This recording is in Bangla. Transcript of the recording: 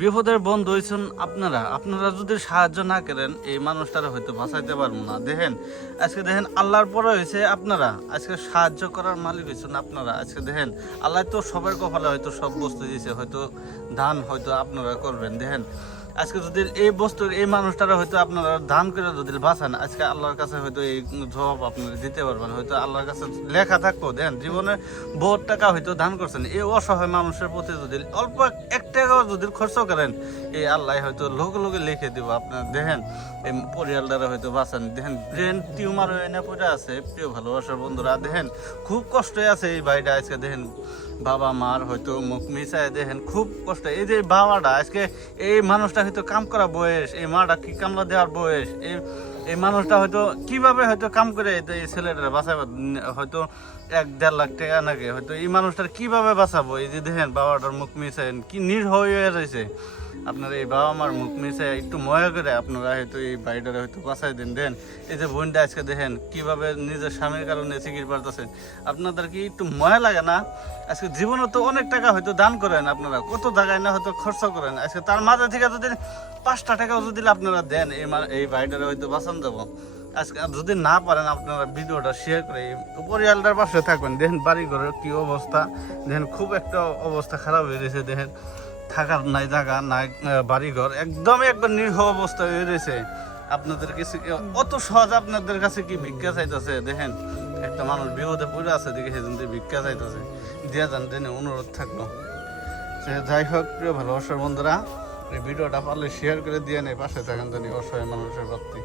বিপদের বন্ধু হয়েছেন আপনারা আপনারা যদি সাহায্য না করেন এই মানুষটারা হয়তো বাঁচাইতে পারবো না। দেখেন আজকে দেখেন আল্লাহর পরে হয়েছে আপনারা, আজকে সাহায্য করার মালিক হয়েছেন আপনারা। আজকে দেখেন আল্লাহ তো সবার কপালে হয়তো সব বস্তু দিয়েছে, হয়তো দান হয়তো আপনারা করবেন। দেখেন আজকে যদি এই বস্তুর এই মানুষটারা হয়তো আপনারা দান করে যদি বাঁচান, আজকে আল্লাহর কাছে হয়তো এই জবাব আপনারা দিতে পারবেন, হয়তো আল্লাহর কাছে লেখা থাকবো। দেখেন জীবনে বহুত টাকা হয়তো দান করছেন, এই অসহায় মানুষের প্রতি যদি অল্প এক টাকাও যদি খরচ করেন, এই আল্লাহ হয়তো লোকে লোকে লিখে দিব আপনার। দেখেন এই পরিয়াল দ্বারা হয়তো বাঁচান। দেখেন ব্রেন টিউমার হয়ে না পড়ে আছে প্রিয় ভালোবাসার বন্ধুরা। দেখেন খুব কষ্টে আছে এই ভাইটা আজকে। দেখেন বাবা মার হয়তো মুখ মিশায়, দেখেন খুব কষ্ট। এই যে বাবাটা আজকে এই মানুষটা হয়তো কাম করা বয়স, এই মাটা কি কামলা দেওয়ার বয়স, এই মানুষটা হয়তো কিভাবে হয়তো কাম করে এই ছেলেটা বাঁচাবে, হয়তো 1-1.5 লাখ টাকা নাকি, হয়তো এই মানুষটার কিভাবে বাঁচাবো। এই যে দেখেন বাবাটার মুখ মিশায় কি নির্ভয় হয়ে রয়েছে। আপনারা এই বাবা মার মুখ মিশে একটু ময়া করে আপনারা হয়তো এই বাড়িটারে হয়তো বাঁচাই দিন। দেন এই যে বোনটা আজকে দেখেন কিভাবে নিজের স্বামীর কারণে চিকিৎসা পারতেছেন। আপনাদের কি একটু ময়া লাগে না? আজকে জীবনে তো অনেক টাকা হয়তো দান করেন আপনারা, কত জায়গায় না হয়তো খরচ করেন। আজকে তার মাঝে থেকে যদি 5টা টাকাও যদি আপনারা দেন এই বাড়িটারে হয়তো বাঁচান দেবো। আজকে যদি না পারেন আপনারা ভিডিওটা শেয়ার করে পরিয়ালটার পাশে থাকবেন। দেখেন বাড়ি ঘরের কি অবস্থা, দেখেন খুব একটা অবস্থা খারাপ হয়ে গেছে। দেখেন থাকার নাই জায়গা নাই, বাড়িঘর একদমই একবার নিরীহ অবস্থা হয়ে রয়েছে। আপনাদের কাছে অত সহজ আপনাদের কাছে কি ভিক্ষা চাইতেছে? দেখেন একটা মানুষ বিপদে পড়ে আছে, দেখে সেদিন ভিক্ষা চাইতেছে, দিয়া যান। দেন অনুরোধ থাকলো। যাই হোক প্রিয় ভালোবাসার বন্ধুরা, এই ভিডিওটা পারলে শেয়ার করে দিয়ে নেই, পাশে থাকেন জানি অসহায় মানুষের প্রতি।